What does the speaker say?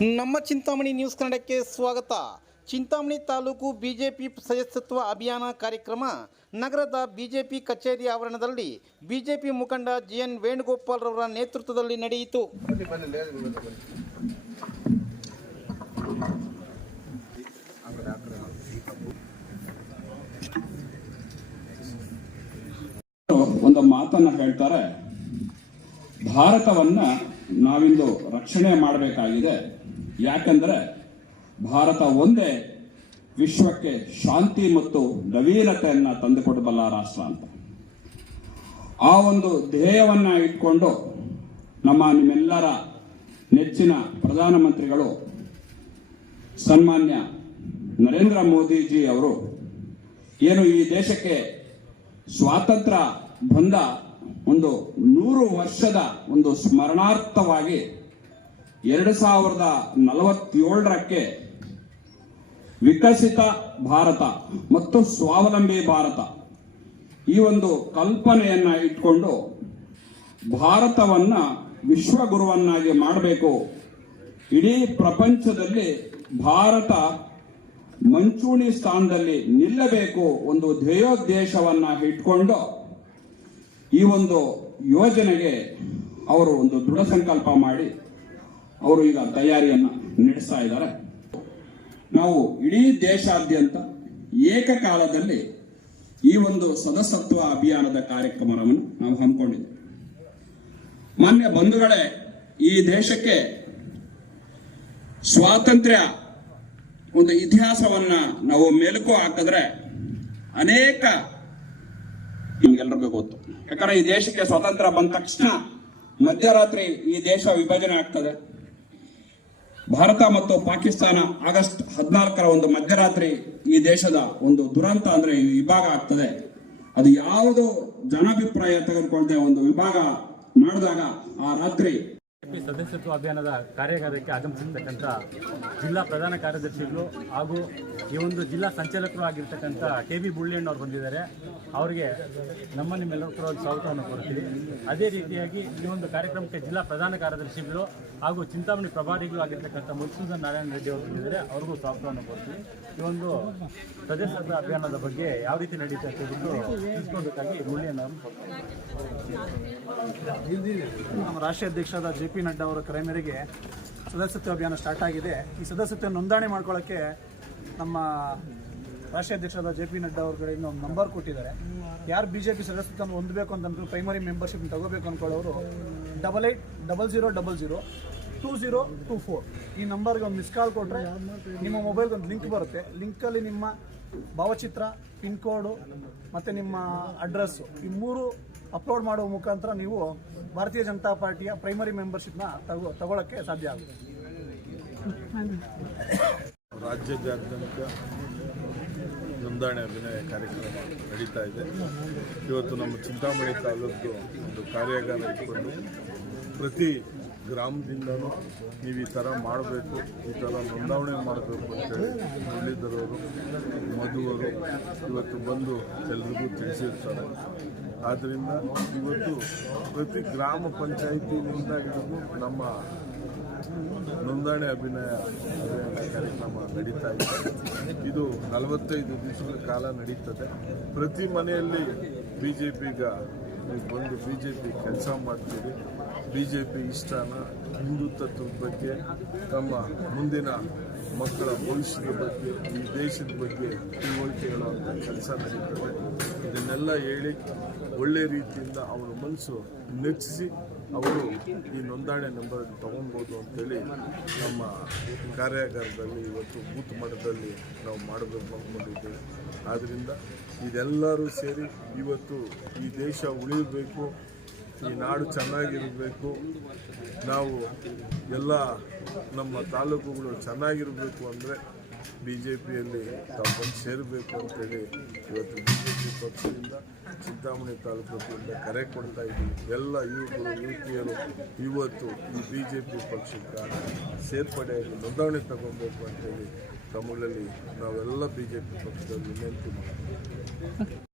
ನಮ್ಮ ಚಿಂತಾಮಣಿ ನ್ಯೂಸ್ ಕನ್ನಡಕ್ಕೆ ಸ್ವಾಗತ. ಚಿಂತಾಮಣಿ ತಾಲೂಕು ಬಿಜೆಪಿ ಸದಸ್ಯತ್ವ ಅಭಿಯಾನ ಕಾರ್ಯಕ್ರಮ ನಗರದ ಬಿಜೆಪಿ ಕಚೇರಿ ಆವರಣದಲ್ಲಿ ಬಿಜೆಪಿ ಮುಖಂಡ ಜಿ ಎನ್ ವೇಣುಗೋಪಾಲ್ ರವರ ನೇತೃತ್ವದಲ್ಲಿ ನಡೆಯಿತು. ಒಂದು ಮಾತನ್ನ ಹೇಳ್ತಾರೆ, ಭಾರತವನ್ನ ನಾವಿಂದು ರಕ್ಷಣೆ ಮಾಡಬೇಕಾಗಿದೆ. ಯಾಕಂದ್ರೆ ಭಾರತ ಒಂದೇ ವಿಶ್ವಕ್ಕೆ ಶಾಂತಿ ಮತ್ತು ನವೀನತೆಯನ್ನು ತಂದುಕೊಡಬಲ್ಲ ರಾಷ್ಟ್ರ ಅಂತ. ಆ ಒಂದು ಧ್ಯೇಯವನ್ನ ಇಟ್ಕೊಂಡು ನಮ್ಮ ನಿಮ್ಮೆಲ್ಲರ ನೆಚ್ಚಿನ ಪ್ರಧಾನಮಂತ್ರಿಗಳು ಸನ್ಮಾನ್ಯ ನರೇಂದ್ರ ಮೋದಿಜಿ ಅವರು ಏನು ಈ ದೇಶಕ್ಕೆ ಸ್ವಾತಂತ್ರ್ಯ ಬಂದ ಒಂದು ನೂರು ವರ್ಷದ ಒಂದು ಸ್ಮರಣಾರ್ಥವಾಗಿ ಎರಡು ಸಾವಿರದ ನಲವತ್ತೇಳರಕ್ಕೆ ವಿಕಸಿತ ಭಾರತ ಮತ್ತು ಸ್ವಾವಲಂಬಿ ಭಾರತ ಈ ಒಂದು ಕಲ್ಪನೆಯನ್ನ ಇಟ್ಕೊಂಡು ಭಾರತವನ್ನ ವಿಶ್ವಗುರುವನ್ನಾಗಿ ಮಾಡಬೇಕು. ಇಡೀ ಪ್ರಪಂಚದಲ್ಲಿ ಭಾರತ ಮಂಚೂಣಿ ಸ್ಥಾನದಲ್ಲಿ ನಿಲ್ಲಬೇಕು ಒಂದು ಧ್ಯೇಯೋದ್ದೇಶವನ್ನ ಇಟ್ಕೊಂಡು ಈ ಒಂದು ಯೋಜನೆಗೆ ಅವರು ಒಂದು ದೃಢ ಸಂಕಲ್ಪ ಮಾಡಿ ಅವರು ಈಗ ತಯಾರಿಯನ್ನ ನಡೆಸ್ತಾ ಇದ್ದಾರೆ. ನಾವು ಇಡೀ ದೇಶಾದ್ಯಂತ ಏಕಕಾಲದಲ್ಲಿ ಈ ಒಂದು ಸದಸ್ಯತ್ವ ಅಭಿಯಾನದ ಕಾರ್ಯಕ್ರಮವನ್ನು ನಾವು ಹಮ್ಮಿಕೊಂಡಿದ್ದೇವೆ. ಮಾನ್ಯ ಬಂಧುಗಳೇ, ಈ ದೇಶಕ್ಕೆ ಸ್ವಾತಂತ್ರ್ಯ ಒಂದು ಇತಿಹಾಸವನ್ನ ನಾವು ಮೆಲುಕು ಹಾಕಿದ್ರೆ ಅನೇಕ ನಿಮ್ಗೆಲ್ರಿಗೂ ಗೊತ್ತು. ಯಾಕಂದ್ರೆ ಈ ದೇಶಕ್ಕೆ ಸ್ವಾತಂತ್ರ್ಯ ಬಂದ ತಕ್ಷಣ ಮಧ್ಯರಾತ್ರಿ ಈ ದೇಶ ವಿಭಜನೆ ಆಗ್ತದೆ. ಭಾರತ ಮತ್ತು ಪಾಕಿಸ್ತಾನ ಆಗಸ್ಟ್ ಹದಿನಾಲ್ಕರ ಒಂದು ಮಧ್ಯರಾತ್ರಿ ಈ ದೇಶದ ಒಂದು ದುರಂತ ಅಂದ್ರೆ ವಿಭಾಗ ಆಗ್ತದೆ. ಅದು ಯಾವುದು ಜನಾಭಿಪ್ರಾಯ ತೆಗೆದುಕೊಳ್ಳದೆ ಒಂದು ವಿಭಾಗ ಮಾಡಿದಾಗ ಆ ರಾತ್ರಿ ಸದಸ್ಯತ್ವ ಅಭಿಯಾನದ ಕಾರ್ಯಾಗಾರಕ್ಕೆ ಆಗಮಿಸಿರ್ತಕ್ಕಂಥ ಜಿಲ್ಲಾ ಪ್ರಧಾನ ಕಾರ್ಯದರ್ಶಿಗಳು ಹಾಗೂ ಈ ಒಂದು ಜಿಲ್ಲಾ ಸಂಚಾಲಕರು ಆಗಿರ್ತಕ್ಕಂಥ ಕೆ ಬಿ ಬುಳ್ಳಿಯಣ್ಣವ್ರು ಬಂದಿದ್ದಾರೆ. ಅವರಿಗೆ ನಮ್ಮ ನಿಮ್ಮೆಲ್ಲರ ಪರವಾಗಿ ಸ್ವಾಗತವನ್ನು ಕೊಡ್ತೀವಿ ಅದೇ ರೀತಿಯಾಗಿ ಈ ಒಂದು ಕಾರ್ಯಕ್ರಮಕ್ಕೆ ಜಿಲ್ಲಾ ಪ್ರಧಾನ ಕಾರ್ಯದರ್ಶಿಗಳು ಹಾಗೂ ಚಿಂತಾಮಣಿ ಪ್ರಭಾರಿಗಳು ಆಗಿರ್ತಕ್ಕಂಥ ಮಧುಸೂದನ್ ನಾರಾಯಣ ರೆಡ್ಡಿ ಅವರು ಬಂದಿದ್ದಾರೆ. ಅವ್ರಿಗೂ ಸ್ವಾಗತವನ್ನು ಕೊಡ್ತೀವಿ ಈ ಒಂದು ಸದಸ್ಯತ್ವ ಅಭಿಯಾನದ ಬಗ್ಗೆ ಯಾವ ರೀತಿ ನಡೀತಾ ಹೇಳ್ಬಿಟ್ಟು ತಿಳಿಸ್ಕೊಳ್ಬೇಕಾಗಿ ಬುಳ್ಳಿಯಣ್ಣ ಕೊಡ್ತೀವಿ ನಮ್ಮ ರಾಷ್ಟ್ರೀಯ ಅಧ್ಯಕ್ಷರಾದ ಜೆ. ನಡ್ಡಾ ಅವರ ಕರೆ ಮೇರೆಗೆ ಸದಸ್ಯತ್ವ ಅಭಿಯಾನ ಸ್ಟಾರ್ಟ್ ಆಗಿದೆ. ಈ ಸದಸ್ಯತ್ವ ನೋಂದಣಿ ಮಾಡ್ಕೊಳ್ಳೋಕ್ಕೆ ನಮ್ಮ ರಾಷ್ಟ್ರೀಯ ಅಧ್ಯಕ್ಷರಾದ ಜೆ ಪಿ ನಡ್ಡಾ ಅವ್ರ ಕಡೆಯಿಂದ ಒಂದು ನಂಬರ್ ಕೊಟ್ಟಿದ್ದಾರೆ. ಯಾರು ಬಿ ಜೆ ಪಿ ಸದಸ್ಯತ್ವ ಹೊಂದಬೇಕು ಅಂತಂದ್ರೆ ಪ್ರೈಮರಿ ಮೆಂಬರ್ಶಿಪ್ ತಗೋಬೇಕು ಅಂದ್ಕೊಳ್ಳೋರು double eight double zero double zero two zero two four ಈ ನಂಬರ್ಗೆ ಒಂದು ಮಿಸ್ ಕಾಲ್ ಕೊಟ್ಟರೆ ನಿಮ್ಮ ಮೊಬೈಲ್ಗೆ ಒಂದು ಲಿಂಕ್ ಬರುತ್ತೆ. ಲಿಂಕಲ್ಲಿ ನಿಮ್ಮ ಭಾವಚಿತ್ರ ಪಿನ್ ಕೋಡು ಮತ್ತು ನಿಮ್ಮ ಅಡ್ರೆಸ್ಸು ಈ ಮೂರು ಅಪ್ಲೋಡ್ ಮಾಡುವ ಮುಖಾಂತರ ನೀವು ಭಾರತೀಯ ಜನತಾ ಪಾರ್ಟಿಯ ಪ್ರೈಮರಿ ಮೆಂಬರ್ಶಿಪ್ನ ತಗೋ ತಗೊಳ್ಳೋಕ್ಕೆ ಸಾಧ್ಯ ಆಗುತ್ತೆ. ರಾಜ್ಯಾದ್ಯಂತ ನೋಂದಣಿ ಅಭಿನಯ ಕಾರ್ಯಕ್ರಮ ನಡೀತಾ ಇದೆ. ಇವತ್ತು ನಮ್ಮ ಚಿಂತಾಮಣಿ ತಾಲೂಕು ಒಂದು ಕಾರ್ಯಾಗಾರ ಇಟ್ಕೊಂಡು ಪ್ರತಿ ಗ್ರಾಮದಿಂದನೂ ನೀವು ಈ ಥರ ಮಾಡಬೇಕು, ಈ ಥರ ನೋಂದಾವಣೆ ಮಾಡಬೇಕು ಅಂತೇಳಿ ಮುರಳೀಧರವರು, ಮಧುವರು ಇವತ್ತು ಬಂದು ಎಲ್ರಿಗೂ ತಿಳಿಸಿರ್ತಾರೆ. ಆದ್ದರಿಂದ ಇವತ್ತು ಪ್ರತಿ ಗ್ರಾಮ ಪಂಚಾಯಿತಿನಿಂದ ಹಿಡಿದು ನಮ್ಮ ನೋಂದಣಿ ಅಭಿನಯ ಕಾರ್ಯಕ್ರಮ ನಡೀತಾ ಇದೆ. ಇದು ನಲವತ್ತೈದು ದಿವಸಗಳ ಕಾಲ ನಡೀತದೆ. ಪ್ರತಿ ಮನೆಯಲ್ಲಿ ಬಿ ಜೆ ಪಿಗ ಬಂದು ಬಿ ಜೆ ಪಿ ಕೆಲಸ ಮಾಡ್ತೀರಿ. ಬಿ ಜೆ ಪಿ ಇಷ್ಟಾನ ಹಿಂದುತ್ವದ ಬಗ್ಗೆ, ತಮ್ಮ ಮುಂದಿನ ಮಕ್ಕಳ ಭವಿಷ್ಯದ ಬಗ್ಗೆ, ಈ ದೇಶದ ಬಗ್ಗೆ ತಿಳುವಳಿಕೆಗಳು ಅಂತ ಕೆಲಸ ನಡೀತದೆ. ಇದನ್ನೆಲ್ಲ ಹೇಳಿ ಒಳ್ಳೆ ರೀತಿಯಿಂದ ಅವರ ಮನಸ್ಸು ನೆಚ್ಚಿಸಿ ಅವರು ಈ ನೋಂದಣಿ ನಂಬರ್ ತಗೊಬೋದು ಅಂತೇಳಿ ನಮ್ಮ ಕಾರ್ಯಾಗಾರದಲ್ಲಿ ಇವತ್ತು ಬೂತ್ ಮಟ್ಟದಲ್ಲಿ ನಾವು ಮಾಡಬೇಕು ಅಂದ್ಕೊಂಡಿದ್ದೇವೆ. ಆದ್ದರಿಂದ ಇದೆಲ್ಲರೂ ಸೇರಿ ಇವತ್ತು ಈ ದೇಶ ಉಳಿಯಬೇಕು. ಈ ನಾಡು ಚೆನ್ನಾಗಿರಬೇಕು. ನಾವು ಎಲ್ಲ ನಮ್ಮ ತಾಲೂಕುಗಳು ಚೆನ್ನಾಗಿರಬೇಕು ಅಂದರೆ ಬಿ ಜೆ ಪಿಯಲ್ಲಿ ತಾವು ಬಂದು ಸೇರಬೇಕು ಅಂತೇಳಿ ಇವತ್ತು ಬಿ ಜೆ ಪಿ ಪಕ್ಷದಿಂದ ಚಿಂತಾಮಣಿ ತಾಲೂಕಿಂದ ಕರೆ ಕೊಡ್ತಾ ಇದ್ದೀವಿ. ಎಲ್ಲ ಯುವಕರು, ಯುವತಿಯರು ಇವತ್ತು ಈ ಬಿ ಜೆ ಪಿ ಪಕ್ಷಕ್ಕೆ ಸೇರ್ಪಡೆಯಾಗಿ ನೋಂದಣಿ ತಗೊಬೇಕು ಅಂತೇಳಿ ತಮಿಳಲ್ಲಿ ನಾವೆಲ್ಲ ಬಿ ಜೆ ಪಿ ಪಕ್ಷದಲ್ಲಿ ವಿನಂತಿ ಮಾಡ್ತೀವಿ.